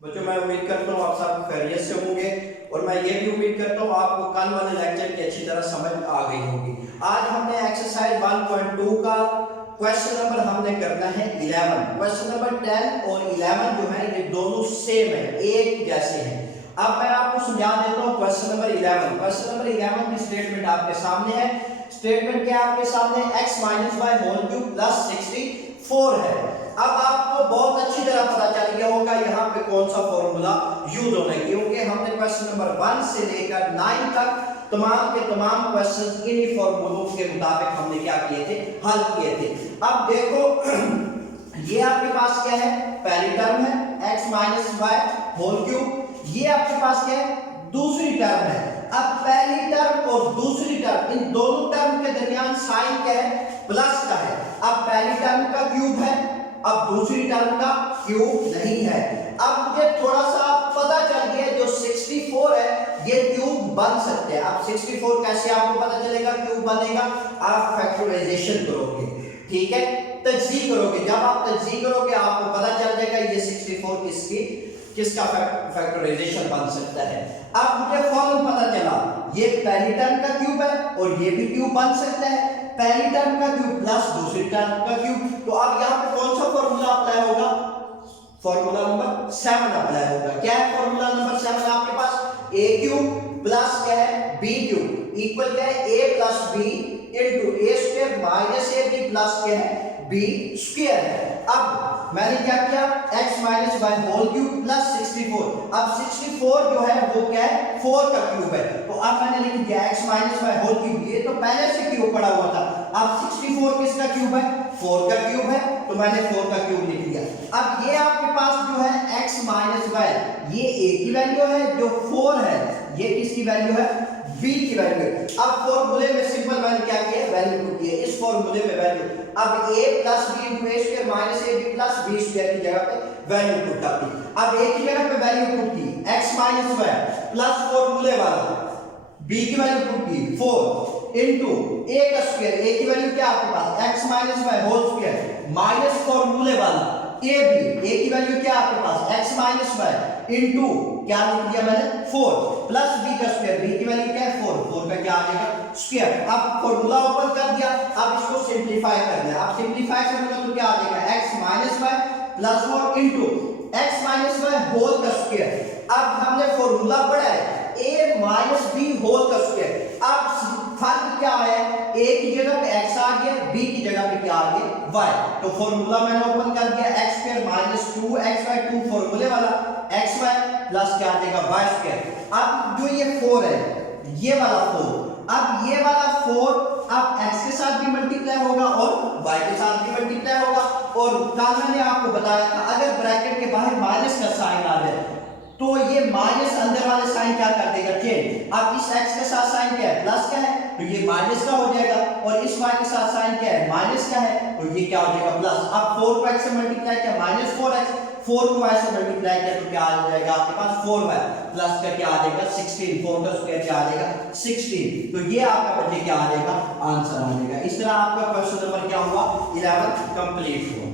बच्चों मैं उम्मीद करता हूँ आप सब खैरियत से होंगे और मैं ये भी उम्मीद करता हूँ आपको कल वाले लेक्चर की अच्छी तरह समझ आ गई होगी। आज हमने एक्सरसाइज 1.2 का क्वेश्चन नंबर हमने करना है 11। क्वेश्चन नंबर 10 और 11 जो है ये दोनों सेम है, एक जैसे हैं। अब मैं आपको समझा देता हूँ क्वेश्चन नंबर 11। क्वेश्चन नंबर 11 की स्टेटमेंट आपके सामने है। स्टेटमेंट क्या है आपके सामने? x minus Y whole cube plus 64 है। अब आपको बहुत अच्छी तरह पता चल गया होगा यहाँ पे कौन सा फॉर्मूला यूज होना है, क्योंकि हमने क्वेश्चन नंबर 1 से लेकर 9 तक तमाम के तमाम क्वेश्चंस इन्हीं फॉर्मूलों के मुताबिक हमने क्या किए थे, हल किए थे। अब देखो ये आपके पास क्या है? पहली टर्म है x minus Y whole cube. ये आपके पास क्या है? दूसरी टर्म है। अब पहली टर्म और दूसरी टर्म, इन दोनों टर्म के दरमियान साइन क्या है? प्लस का है। अब पहली टर्म का क्यूब है, अब दूसरी टर्म का क्यूब नहीं है। अब मुझे थोड़ा सा पता चल गया जो 64 है ये क्यूब बन सकते हैं। अब 64 कैसे आपको पता चलेगा क्यूब बनेगा? आप फैक्टराइजेशन करोगे, ठीक है, तजज़ीह करोगे। जब आप तजज़ीह करोगे आपको पता चल जाएगा ये 64 किसका फैक्टराइजेशन बन सकता है। अब मुझे फौरन पता चला ये पहली टर्म का क्यूब है और ये भी क्यूब बन सकता है। पहली टर्म का क्यूब प्लस दूसरी टर्म का क्यूब। तो अब यहाँ पे कौन सा फॉर्मूला अप्लाई होगा? फॉर्मूला नंबर 7 अप्लाई होगा। क्या है फॉर्मूला नंबर 7 आपके पास? a क्यूब प्लस क्या है? b क्यूब इक्वल क्या है? a plus b into a square minus ab plus क्या है? b स्क्वायर है। अब मैंने क्या किया? x minus Y whole cube plus 64। अब 64 जो है वो क्या है? 4 का क्यूब है। तो अब मैंने लिख दिया x minus Y whole cube. ये तो पहले से क्यूब पड़ा हुआ था। अब 64 किसका क्यूब है? 4 का क्यूब है, तो मैंने 4 का क्यूब लिख दिया। अब ये आपके पास जो है x माइनस वाई, ये a की वैल्यू है, जो 4 है ये किसकी वैल्यू है? b की वैल्यू है। अब फॉर्मूले में सिंपल मैंने क्या किया? वैल्यू पुट की है इस फॉर्मूले में वैल्यू। अब a plus b into a square minus ab plus b square की जगह पे वैल्यू पुट कर दी। अब a की जगह पे वैल्यू पुट की x माइनस वाई प्लस फॉर्मूले वाला b की वैल्यू पुट की 4 इनटू a का स्क्वायर। a की वैल्यू क्या आपके पास? x minus Y whole square minus फॉर्मूले वाला ab। a की वैल्यू क्या आपके पास? x माइनस वाई इनटू क्या लिख दिया मैंने? 4 प्लस b का स्क्वायर। b की वैल्यू क्या है? 4। 4 का क्या आ जाएगा? स्क्वायर। अब फॉर्मूला ओपन कर दिया। अब इसको सिंपलीफाई करना है। अब सिंपलीफाई करूंगा तो क्या आ जाएगा? x minus Y plus 4 into x minus Y whole का स्क्वायर। अब हमने फॉर्मूला पढ़ा है a माइनस b होल का स्क्वायर। अब फर्क क्या है? a की जगह पे x आ गया, b की जगह पे क्या आ गया? y। तो फॉर्मूला मैंने ओपन कर दिया x स्क्वायर माइनस 2xy 2 फॉर्मूले वाला xy प्लस क्या आ जाएगा? y square. अब जो ये 4 है, ये वाला 4, अब ये वाला 4 अब x के साथ भी मल्टीप्लाई होगा और y के साथ भी मल्टीप्लाई होगा। और कल मैंने आपको बताया था अगर ब्रैकेट के बाहर माइनस का साइन आ जाए तो ये माइनस अंदर वाले साइन क्या कर देगा? चेंज। अब इस x के साथ साइन क्या है? प्लस का है, तो ये माइनस का हो जाएगा। और इस y के साथ साइन क्या है? माइनस का है, तो ये क्या हो जाएगा? प्लस। अब 4 को x से मल्टीप्लाई किया माइनस 4x, 4 को y से मल्टीप्लाई किया तो क्या आ जाएगा आपके पास? 4y प्लस का क्या आ जाएगा? 16। 4 का स्क्वायर क्या आ जाएगा? 16। तो ये आपका बच्चे क्या आ जाएगा? आंसर आ जाएगा। इस तरह आपका क्वेश्चन नंबर क्या हुआ? 11 कंप्लीट हुआ।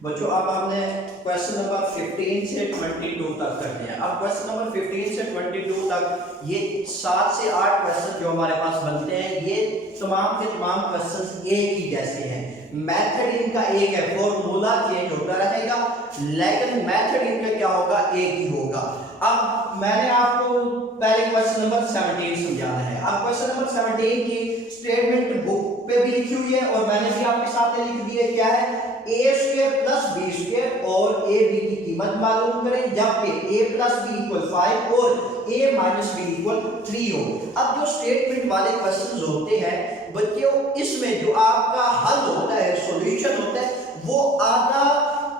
बच्चों अब हमने क्वेश्चन नंबर 15 से 22 तक करते हैं। अब क्वेश्चन नंबर 15 से 22 तक ये 7 से 8 क्वेश्चन जो हमारे पास बनते हैं ये तमाम के तमाम क्वेश्चन एक ही जैसे हैं। मेथड इनका एक है, फॉर्मूला चेंज होता रहेगा लेकिन मेथड इनका क्या होगा? एक ही होगा। अब मैंने आपको पहले क्वेश्चन नंबर 17 समझाना है। अब क्वेश्चन नंबर 17 की स्टेटमेंट बुक पे भी लिखी हुई है और मैंने भी आपके साथ लिख दी है। क्या है? a square plus b square और a b की कीमत मालूम करें जबकि a प्लस b इक्वल 5 और a माइनस b इक्वल 3 हो। अब जो स्टेटमेंट वाले क्वेश्चंस होते हैं बच्चों, इसमें जो आपका हल होता है, सॉल्यूशन होता है, वो आधा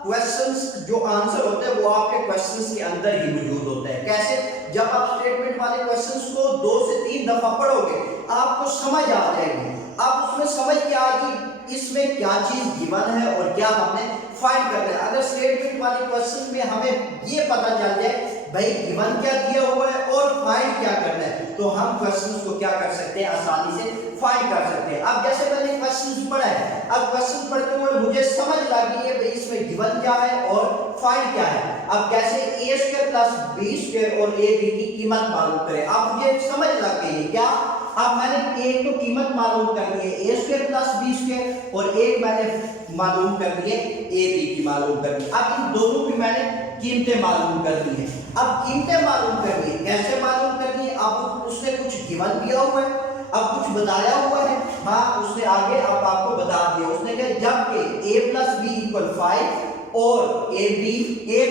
क्वेश्चंस जो आंसर होते हैं वो आपके क्वेश्चंस के अंदर ही मौजूद होता है। कैसे? जब आप स्टेटमेंट वाले क्वेश्चंस को 2 से 3 दफा पढ़ोगे आपको समझ आ जाएगी। आप उसमें समझ क्या आएगी इसमें क्या चीज गिवन है और क्या हमने फाइंड करना है। अगर स्टेटमेंट वाले क्वेश्चन में हमें ये पता चल जाए भाई गिवन क्या दिया हुआ है और फाइंड क्या करना है, तो हम क्वेश्चंस को क्या कर सकते हैं? आसानी से फाइंड कर सकते हैं। अब जैसे मैंने क्वेश्चन क्वेश्चन पढ़ा है। अब क्वेश्चन पढ़ते हुए मुझे समझ लगी है भाई इसमें गिवन क्या है और फाइंड क्या है। अब कैसे a square plus b square और a b की कीमत मालूम करें। अब मुझे समझ लग गई है क्या। अब मैंने एक तो कीमत मालूम कर ली है a square plus b square और एक मैंने मालूम कर ली है a b की मालूम कर ली। अब इन दोनों की मैंने कीमतें मालूम कर ली है। अब कीमतें मालूम कर ली, कैसे मालूम कर ली। अब उसने कुछ गिवन दिया हुआ है, अब कुछ बताया हुआ है। हाँ उसने आगे अब आपको बता दिया। उसने कहा जबकि a प्लस बी इक्वल 5 और a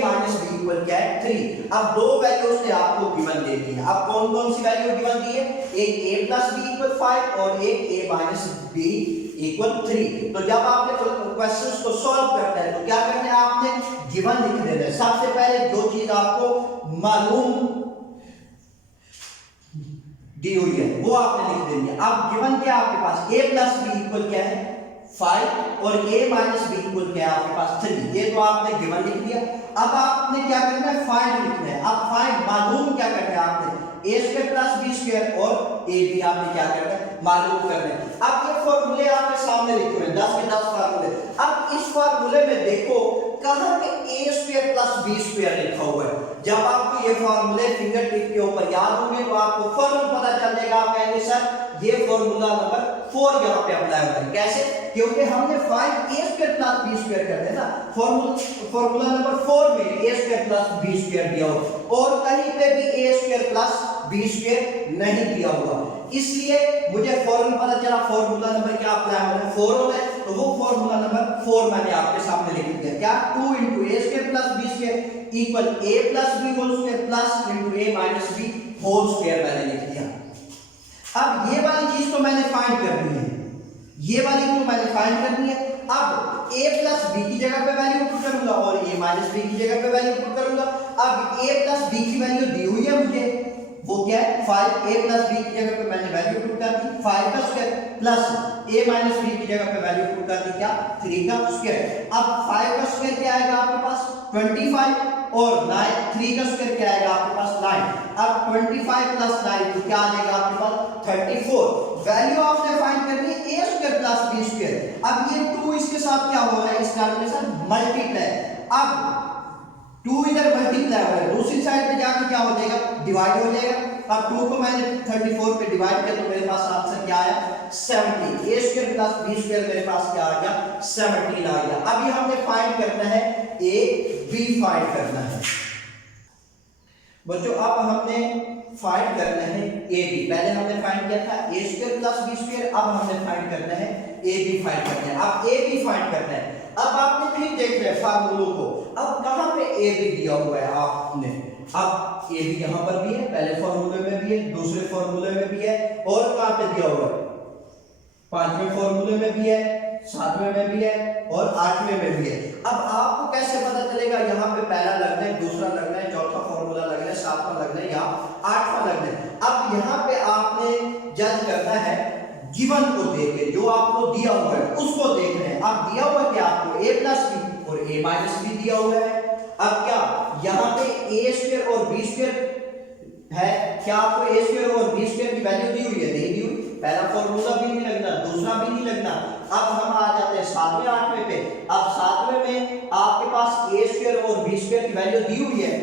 माइनस बी इक्वल क्या है 3। अब दो वैल्यू उसने आपको गिवन दे दी है। अब कौन कौन सी वैल्यू गिवन दी है, एक a प्लस बी इक्वल 5 और एक a माइनस बी इक्वल 3। तो जब आपने क्वेश्चंस को सॉल्व करना है तो क्या करना है, आपने गिवन लिख देना है। सबसे पहले जो चीज आपको मालूम दी हुई है वो आपने लिख देनी है। अब गिवन क्या आपके पास, a प्लस बी इक्वल क्या है 5 और a माइनस बी इक्वल क्या है आपके पास 3। ये तो आपने गिवन लिख दिया। अब आपने क्या करना है, फाइंड लिखना है। अब फाइंड मालूम क्या करना है आपने, a square plus b square और a b आपने क्या करना है मालूम करना है। अब ये फॉर्मूले आपके सामने लिखे हुए हैं 10 के 10 फार्मूले। अब इस फार्मूले में देखो कहां पे a square plus b square लिखा हुआ है। जब आपको ये फार्मूले फिंगर टिप के ऊपर याद होंगे तो आपको फौरन पता चल जाएगा। आप कहेंगे सर ये फार्मूला नंबर 4 यहां पे अप्लाई होता है। कैसे, क्योंकि हमने find a square plus b square करते हैं ना। फार्मूला नंबर 4 में a square plus b square दिया हुआ और कहीं पे भी a square plus b square नहीं दिया हुआ, इसलिए मुझे फौरन पता चला फार्मूला नंबर क्या अप्लाई होना है 4 होना है। तो वो फार्मूला नंबर 4 मैंने आपके सामने लिख दिया। क्या, 2 a square plus b square equal a plus b whole square plus a minus b whole square मैंने लिख दिया। अब ये वाली चीज तो मैंने फाइंड करनी है, ये वाली तो मैंने फाइंड करनी है। अब a प्लस b की जगह पे वैल्यू पुट करूंगा और a माइनस b की जगह पे वैल्यू पुट करूंगा। अब a प्लस b की वैल्यू दी हुई है मुझे, वो क्या है 5। a प्लस b की जगह पे मैंने वैल्यू पुट कर दी 5 का square plus a minus b की जगह पे वैल्यू पुट कर दी क्या 3 का स्क्वायर। अब 5 का स्क्वायर क्या आएगा आपके पास 25 और 3 का स्क्वायर क्या आएगा आपके पास 9। अब 25 प्लस 9 तो क्या आ जाएगा आपके पास 34। वैल्यू आपने फाइंड करनी है a square plus b square. अब ये 2 इसके साथ क्या हो रहा है, इस टर्म के साथ मल्टीप्लाई। अब 2 इधर मल्टीप्लाई हो रहा है, दूसरी साइड पे जाके क्या हो जाएगा डिवाइड हो जाएगा। अब 2 को मैंने 34 पे डिवाइड किया तो मेरे पास आंसर क्या आया 17। a square plus b square मेरे पास क्या आ गया 17 आ गया। अभी हमने फाइंड करना है a b फाइंड करना है बच्चों। अब हमने फाइंड करना है a b। पहले हमने फाइंड किया था a square plus b square, अब हमने फाइंड करना है a b फाइंड करना है। अब a b फाइंड करना है। अब आपने फिर देख लिया फार्मूलों को, अब कहां पे a b दिया हुआ है आपने। अब a b यहां पर भी है, पहले फार्मूले में भी है, दूसरे फार्मूले में भी है और कहां पे दिया हुआ है 5वें फार्मूले में भी है, 7वें में भी है और 8वें में भी है। अब आपको कैसे पता चलेगा यहाँ पे पहला लगना है, दूसरा लगना है, चौथा फार्मूला लगना है, 7वां लगना है या 8वां लगना है। अब यहाँ पे आपने जज करना है गिवन को देख के, जो आपको दिया हुआ है उसको देखना है। अब दिया हुआ क्या आपको a प्लस b और a माइनस b दिया हुआ है। अब क्या यहाँ पे a स्क्वायर और b स्क्वायर है, क्या आपको a स्क्वायर और b स्क्वायर की वैल्यू दी हुई है, नहीं दी हुई। पहला फार्मूला भी नहीं लगना, दूसरा भी नहीं लगना। अब हम आ जाते हैं 7वें 8वें पे। अब 7वें में आपके पास a स्क्वायर और b स्क्वायर की वैल्यू दी हुई है,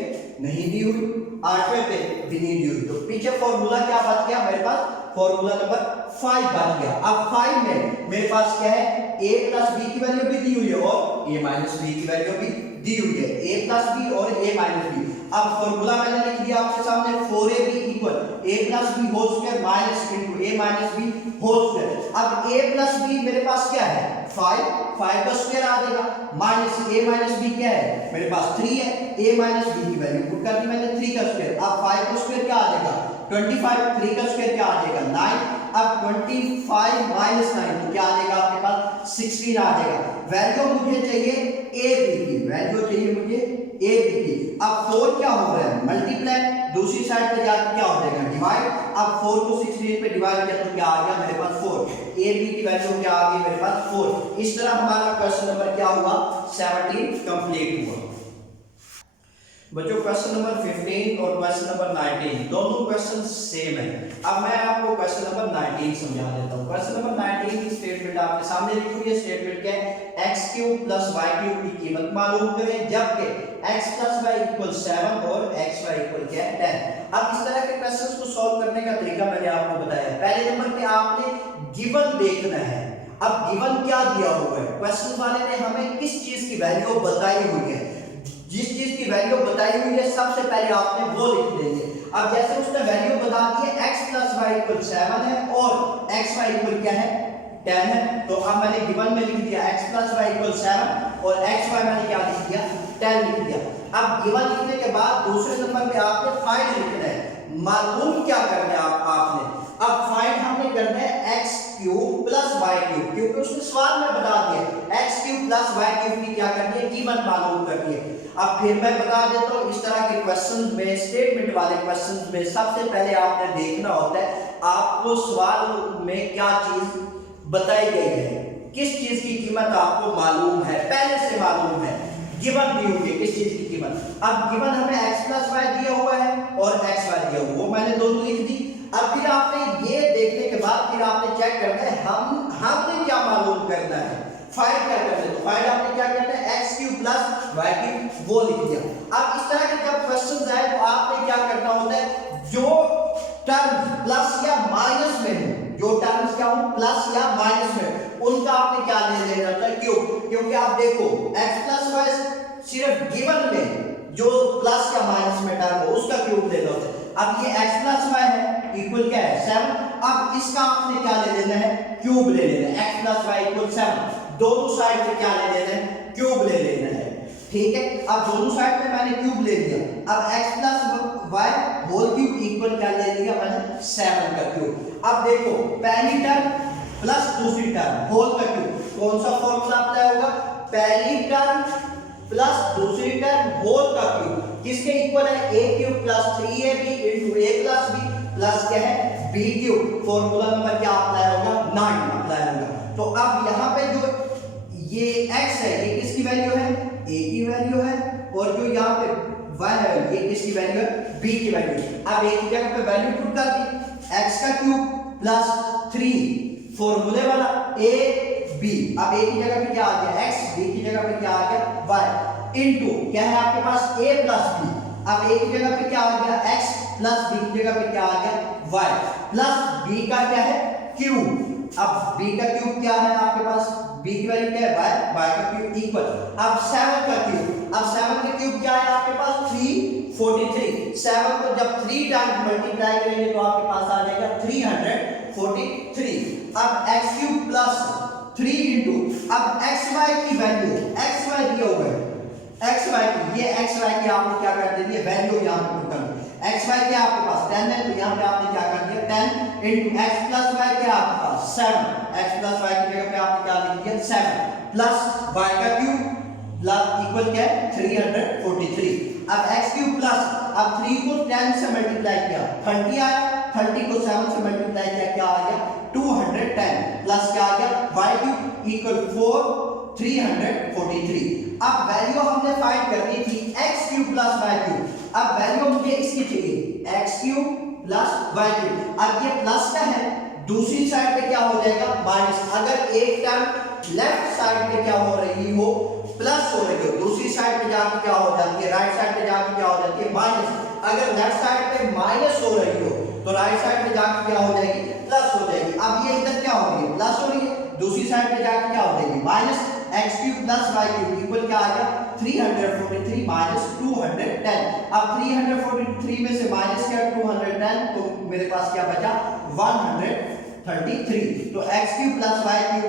नहीं दी हुई। 8वें पे भी नहीं दी हुई। तो पीछे फार्मूला क्या बच गया मेरे पास, फार्मूला नंबर 5 बच गया। अब 5 में मेरे पास क्या है a प्लस b की वैल्यू भी दी हुई है और a माइनस b की वैल्यू भी दी हुई है, a प्लस b और a माइनस b। अब फार्मूला मैंने लिख दिया आपके सामने 4ab equal a plus b whole square minus into a minus b whole square. अब a प्लस b मेरे पास क्या है 5 का स्क्वायर आ जाएगा माइनस a माइनस b क्या है मेरे पास 3 है, a माइनस b की वैल्यू पुट कर दी मैंने 3 का स्क्वायर। अब 5 का स्क्वायर क्या आ जाएगा 25, 3 का स्क्वायर क्या आ जाएगा 9। अब 25 माइनस 9 तो क्या आ जाएगा आपके पास 16 आ जाएगा। वैल्यू मुझे चाहिए a b की, वैल्यू चाहिए मुझे a b की। अब 4 क्या हो रहा है मल्टीप्लाई, दूसरी साइड पे जाके क्या हो जाएगा डिवाइड। अब 4 को 16 पे डिवाइड किया तो क्या आ गया मेरे पास 4। a b की वैल्यू क्या आ गई मेरे पास 4। इस तरह हमारा क्वेश्चन नंबर क्या हुआ 17 कंप्लीट हुआ। बच्चों क्वेश्चन नंबर 15 और क्वेश्चन नंबर 19 दोनों क्वेश्चन सेम है। अब मैं आपको क्वेश्चन नंबर 19 समझा देता हूँ। क्वेश्चन नंबर 19 की स्टेटमेंट आपके सामने लिखी हुई है। स्टेटमेंट क्या है? x³ + y³ की कीमत मालूम करें जबकि x + y = 7 और xy = क्या है 10। अब इस तरह के क्वेश्चंस को सॉल्व करने का तरीका मैंने आपको बताया। पहले नंबर पे आपने गिवन देखना है। अब गिवन क्या दिया हुआ है? क्वेश्चन वाले ने हमें किस चीज की वैल्यू बताई हुई है, जिस चीज की वैल्यू बताई हुई है सबसे पहले आपने वो लिख देंगे। अब जैसे उसने वैल्यू बता दी है x + y = 7 है और xy = क्या है 10 है, तो अब मैंने गिवन में लिख दिया x + y = 7 और xy मैंने क्या लिख दिया 10 लिख दिया। अब गिवन लिखने के बाद दूसरे नंबर पे आपने फाइंड लिखना है। मालूम क्या करना है आपने? अब फाइंड हमने करना है x³ + y³, क्योंकि उसने सवाल में बता दिया x³ + y³ की क्या करनी है कीमत मालूम करनी है। अब फिर मैं बता देता हूँ इस तरह के क्वेश्चन में, स्टेटमेंट वाले क्वेश्चन में सबसे पहले आपने देखना होता है आपको सवाल में क्या चीज बताई गई है, किस चीज की कीमत आपको मालूम है, पहले से मालूम है। गिवन दी हुई है किस चीज की कीमत। अब गिवन हमें x + y दिया हुआ है और xy दिया हुआ, वो मैंने दोनों लिख दी। अब फिर आपने ये देखने के बाद फिर आपने चेक करना है हमने क्या मालूम करना है, फाइंड क्या करना है। तो फाइंड आपने क्या करना है x³ + y³ वो लिख दिया। अब इस तरह के जब क्वेश्चंस आए तो आपने क्या करना होता है, जो टर्म्स प्लस या माइनस में हो, जो टर्म्स क्या हो प्लस या माइनस में, उनका आपने क्या ले लेना होता है क्यों? क्योंकि आप देखो x + y सिर्फ गिवन में जो प्लस या माइनस में टर्म हो उसका क्यूब ले लो। अब ये x + y है इक्वल क्या है 7। अब इसका आपने क्या ले लेना है क्यूब ले लेना है। x + y = 7, दोनों साइड पे क्या ले लेना है क्यूब ले लेना है, ठीक है। अब दोनों साइड पे मैंने क्यूब ले लिया। अब x + y whole cube equal क्या ले लिया मैंने 7 का क्यूब। अब देखो पहली टर्म प्लस दूसरी टर्म होल का क्यूब, कौन सा फॉर्मूला अप्लाई होगा? पहली टर्म प्लस दूसरी टर्म होल का क्यूब किसके इक्वल है? a³ + 3ab * a + b plus क्या है b³। फॉर्मूला नंबर क्या अप्लाई होगा 9 अप्लाई होगा। तो अब यहाँ पे जो ये x है ये किसकी वैल्यू है? a की वैल्यू है, और जो यहाँ पे y है ये किसकी वैल्यू है? b की वैल्यू। अब एक ही जगह पे वैल्यू पुट कर दी, x का क्यूब + 3 फॉर्मूले वाला a b। अब a की जगह पे क्या आ गया x, b की जगह पे क्या आ गया y, इनटू क्या है आपके पास a + b। अब a की जगह पे क्या आ गया x प्लस b की जगह पे क्या आ गया y, प्लस b का क्या है क्यूब। अब b का क्यूब क्या है आपके पास? b की वैल्यू क्या है y का क्यूब इक्वल अब 7 का क्यूब। अब 7 का क्यूब क्या है आपके पास 343। 7 को जब 3 टाइम्स मल्टीप्लाई करेंगे तो आपके पास आ जाएगा 343। अब x³ + 3 इनटू अब xy की वैल्यू, xy दिया हुआ है xy की, ये xy की आपने क्या कर दी है वैल्यू यहां पे पुट कर दी। xy क्या आपके पास 10 है तो यहां पे आपने क्या कर दिया 10 इनटू x + y क्या आपके पास 7, x + y की जगह पे आपने क्या लिख दिया 7 प्लस y का क्यूब प्लस इक्वल क्या है 343। अब x³ प्लस अब 3 को 10 से मल्टीप्लाई किया 30 आया, 30 को 7 से मल्टीप्लाई किया क्या आ गया 210 प्लस क्या आ गया y³ इक्वल 343। अब वैल्यू हमने फाइंड करनी थी x³ + y³। अब वैल्यू मुझे इसकी चाहिए x³ + y³। अब ये प्लस का है, दूसरी साइड पे क्या हो जाएगा माइनस। अगर एक टर्म लेफ्ट साइड पे क्या हो रही हो प्लस हो रही हो, दूसरी साइड पे जाके क्या हो जाती है राइट साइड पे जाके क्या हो जाती है माइनस। अगर लेफ्ट साइड पे माइनस हो रही हो तो राइट साइड पे जाके क्या हो जाएगी प्लस हो जाएगी। अब ये इधर क्या हो रही है प्लस हो रही है, दूसरी साइड पे जाके क्या हो जाएगी माइनस। x³ + y³ इक्वल क्या आ गया 343 - 210। अब 343 में से माइनस किया 210 तो मेरे पास क्या बचा 133। तो x³ + y³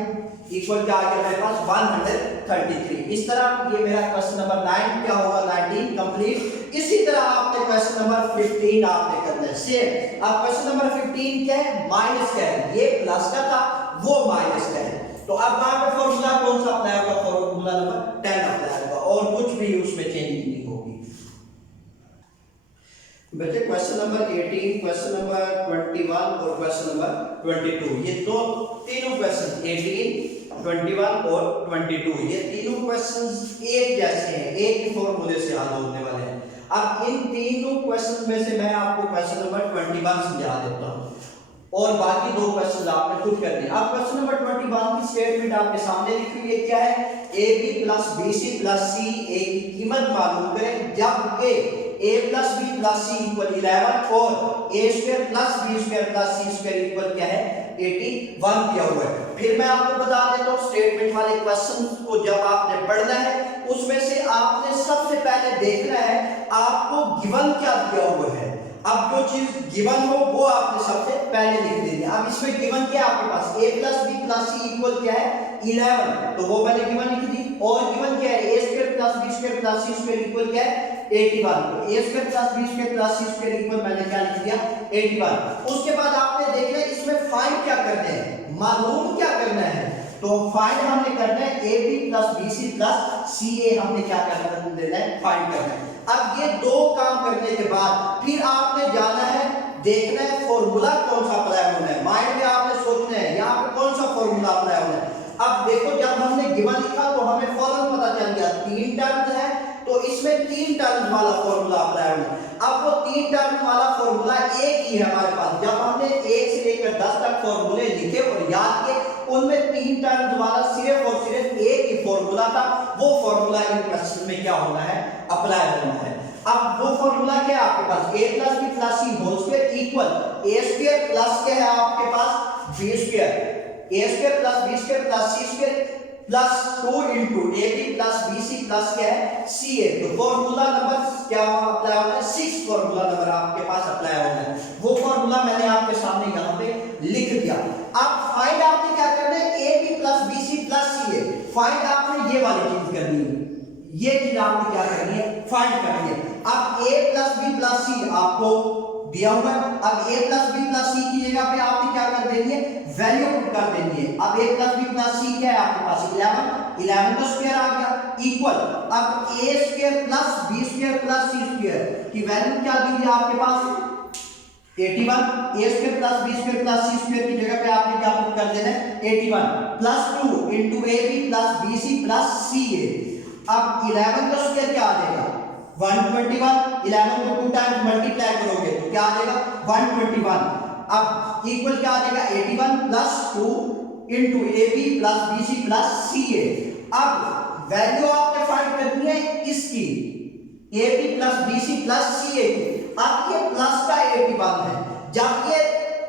इक्वल क्या आ गया मेरे पास 133। इस तरह ये मेरा क्वेश्चन नंबर 9 क्या होगा 19 कंप्लीट। इसी तरह आपने क्वेश्चन नंबर 15 आपने करना है सेम। अब क्वेश्चन नंबर 15 क्या है माइनस क्या है, ये प्लस का था वो माइनस का है, तो अब वहां पे फॉर्मूला कौन सा अप्लाई होगा फॉर्मूला नंबर 10 अप्लाई होगा और कुछ भी उसमें चेंज नहीं होगी। बच्चे क्वेश्चन नंबर 18, क्वेश्चन नंबर 21 और क्वेश्चन नंबर 22, ये दो तीनों क्वेश्चन 18, 21 और 22 ये तीनों क्वेश्चंस एक जैसे हैं, एक ही फॉर्मूले से हल होने वाले हैं। अब इन तीनों क्वेश्चन में से मैं आपको क्वेश्चन नंबर 21 समझा देता हूं और बाकी दो क्वेश्चन आपने खुद कर दिए। अब क्वेश्चन नंबर 21 की स्टेटमेंट आपके सामने लिखी हुई है, क्या है? A b plus b c plus c a की कीमत मालूम करें जबकि a plus B plus C equal 11 और a square plus B square plus C square equal क्या है? 81 दिया हुआ है। फिर मैं आपको बता देता हूँ स्टेटमेंट वाले क्वेश्चन को जब आपने पढ़ना है उसमें से आपने सबसे पहले देखना है आपको गिवन क्या दिया हुआ है। अब जो चीज गिवन हो वो आपने सबसे पहले लिख देनी है। अब इसमें गिवन क्या है आपके पास? a plus B plus C equal क्या है? 11, तो वो मैंने गिवन लिख दी। और गिवन क्या है? a square plus B square plus C square equal क्या है? 81, तो a square plus B square plus C square equal मैंने क्या लिख दिया? 81। उसके बाद आपने देखना है इसमें फाइंड क्या करना है, मालूम क्या करना है। तो फाइंड हमने करना है a b plus b c plus c a हमने क्या करना है? फाइंड करना है। अब ये दो काम करने के बाद फिर आपने जाना है देखना है फॉर्मूला कौन सा अप्लाई होना है। माइंड में आपने सोचना है यहाँ पे कौन सा फॉर्मूला अप्लाई होना है। अब देखो जब हमने गिवन लिखा तो हमें फौरन पता चल गया 3 टर्म्स है तो इसमें 3 टर्म्स वाला फॉर्मूला अप्लाई होना है। अब वो 3 टर्म्स वाला फॉर्मूला एक ही है हमारे पास। जब हमने 1 से लेकर 10 तक फॉर्मूले लिखे और याद किए उनमें 3 टर्म्स वाला सिर्फ और सिर्फ एक ही फॉर्मूला था। वो फॉर्मूला इन क्वेश्चन में क्या होना है? अप्लाई होना है। अब वो फॉर्मूला क्या है आपके पास? a plus B plus C whole square equal a square plus क्या है आपके पास? b square, a square plus b square plus c square plus 2 into ab plus bc plus क्या है? ca। तो फॉर्मूला नंबर क्या अप्लाई होना है? 6 फॉर्मूला नंबर आपके पास अप्लाई होना है। वो फॉर्मूला मैंने आपके सामने यहां पे लिख दिया। अब फाइंड आपने क्या करना है? ab plus bc plus ca। Find आपने ये वाली चीज करनी है, ये चीज आपने क्या करनी है? फाइंड करनी है। अब a plus b plus c आपको दिया हुआ है। अब a plus b plus c की जगह पे आपने क्या कर देनी है? वैल्यू पुट कर देनी है। अब a plus b plus c क्या है आपके पास? 11 का स्क्वायर आ गया इक्वल अब a square plus b square plus c square की वैल्यू क्या दी है आपके पास? 81। a square plus b square plus c square की जगह पे आपने क्या पुट कर देना है? 81 plus 2 into ab plus bc plus ca। अब 11 का स्क्वायर क्या आ जाएगा? 121। 11 को 2 टाइम्स मल्टीप्लाई करोगे तो क्या आ जाएगा? 121। अब इक्वल क्या आ जाएगा? 81 plus 2 into ab plus bc plus ca। अब वैल्यू आपने फाइंड करनी है इसकी ab plus bc plus ca की। अब ये प्लस का 81 है, जब ये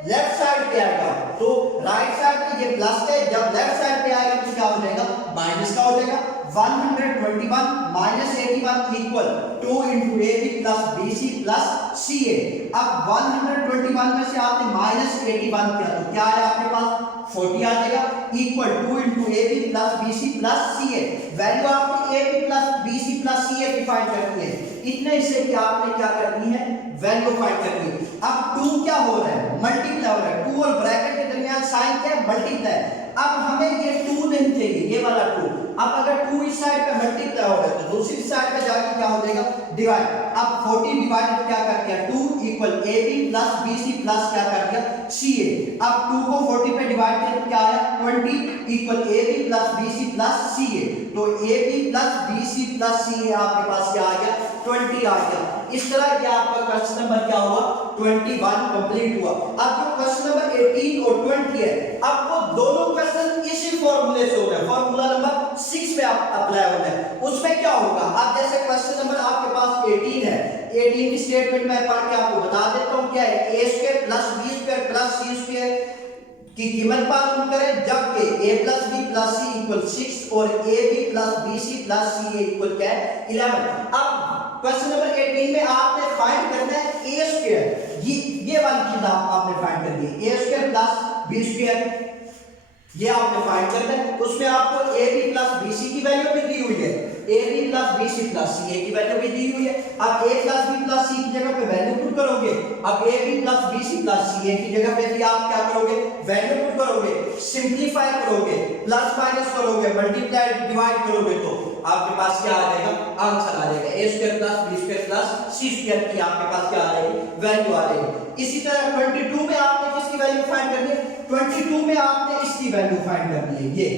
लेफ्ट साइड पे आएगा तो राइट साइड पे ये प्लस है, जब लेफ्ट साइड पे आएगा तो क्या हो जाएगा? माइनस का हो जाएगा। 121 minus 81 equal 2 into ab plus bc plus ca। अब 121 में से आपने माइनस 81 किया तो क्या है आपके पास? 40 आ जाएगा equal 2 into ab plus bc plus ca। Value आपने ab plus bc plus ca की फाइंड करनी है। इतने हिस्से की आपने क्या करनी है? वैल्यू फाइंड करनी है। अब 2 क्या हो रहा है? मल्टीप्लाई हो रहा है। 2 और ब्रैकेट के दरमियान साइन क्या है? मल्टीप्लाई। अब हमें ये 2 नहीं चाहिए, ये वाला 2। अब अगर 2 इस साइड पे मल्टीप्लाई हो रहा है तो दूसरी साइड पे जाके क्या हो जाएगा? डिवाइड। अब 40 डिवाइडेड क्या कर दिया? 2 equal ab plus bc plus क्या कर दिया? ca। अब 2 को 40 पे डिवाइड किया तो क्या आया? 20 equal ab plus bc plus ca। तो ab plus bc plus ca आपके पास क्या आ गया? 20 आ गया। इस तरह ये आपका क्वेश्चन नंबर क्या हुआ? 21 कंप्लीट हुआ। अब जो क्वेश्चन नंबर 18 और 20 है, अब वो दोनों क्वेश्चन इसी फॉर्मूले से हो रहे हैं। फॉर्मूला नंबर 6 पे आप अप्लाई होना है। उसमें क्या होगा? अब जैसे क्वेश्चन नंबर आपके पास 18 है, 18 की स्टेटमेंट मैं पढ़ के आपको बता देता हूं क्या है? a square plus b square plus c square की कीमत मालूम करें जबकि a plus b plus c equal 6 और ab plus bc plus ca equal क्या है? 11। अब क्वेश्चन नंबर 18 में आपने फाइंड करना है a स्क्वायर। ये वाली चीज आपने फाइंड करनी है। a square plus b square ये आपने फाइंड करना है। उसमें आपको ab प्लस bc की वैल्यू भी दी हुई है, ab plus bc plus ca की वैल्यू भी दी हुई है। अब a plus b plus c की जगह पे वैल्यू पुट करोगे। अब ab plus bc plus ca की जगह पे भी आप क्या करोगे? वैल्यू पुट करोगे, सिंपलीफाई करोगे, प्लस माइनस करोगे, मल्टीप्लाई डिवाइड करोगे तो आपके पास क्या आ जाएगा? आंसर आ जाएगा। a square plus b square plus c square की आपके पास क्या आ जाएगी? वैल्यू आ जाएगी। इसी तरह 22 में आपने किसकी वैल्यू फाइंड करनी है? 22 में आपने इसकी वैल्यू फाइंड करनी है। ये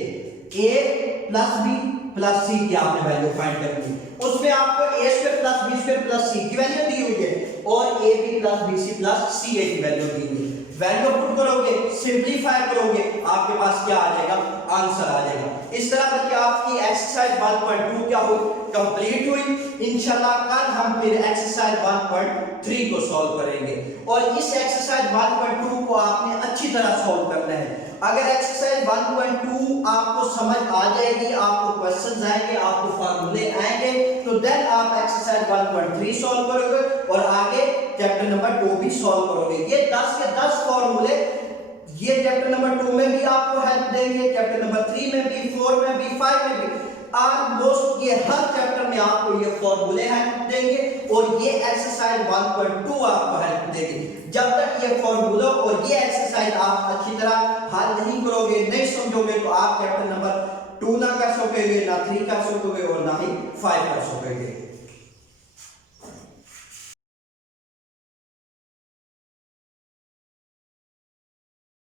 a plus b plus c की आपने वैल्यू फाइंड करनी है। उसमें आपको a square plus B square plus c की वैल्यू दी हुई है और a b plus b c plus c a की वैल्यू दी हुई है। वैल्यू पुट करोगे, सिंपलीफाई करोगे, आपके पास क्या आ जाएगा, आंसर आ जाएगा। इस तरह बच्चे आपकी एक्सरसाइज 1.2 क्या हुई, कंप्लीट हुई। इंशाल्लाह कल हम फिर एक्सरसाइज 1.3 को सॉल्व करेंगे और इस एक्सरसाइज 1.2 को आपने अच्छी तरह सॉल्व करना है। अगर एक्सरसाइज 1.2 आपको समझ आ जाएगी, आपको क्वेश्चंस आएंगे, आपको फार्मूले आएंगे, तो देन आप एक्सरसाइज 1.3 सॉल्व करोगे और आगे चैप्टर नंबर 2 भी सॉल्व करोगे। ये 10 के 10 फार्मूले ये चैप्टर नंबर 2 में भी आपको हेल्प देंगे, चैप्टर नंबर 3 में भी, 4 में भी, 5 में भी। ऑलमोस्ट ये हर चैप्टर में आपको ये फार्मूले हेल्प देंगे और ये एक्सरसाइज 1.2 आपको हेल्प देगी। जब तक ये फार्मूला और ये एक्सरसाइज आप अच्छी तरह हल नहीं करोगे, नहीं समझोगे, तो आप चैप्टर नंबर 2 ना कर सकोगे, ना 3 कर सकोगे और ना ही 5 कर सकोगे।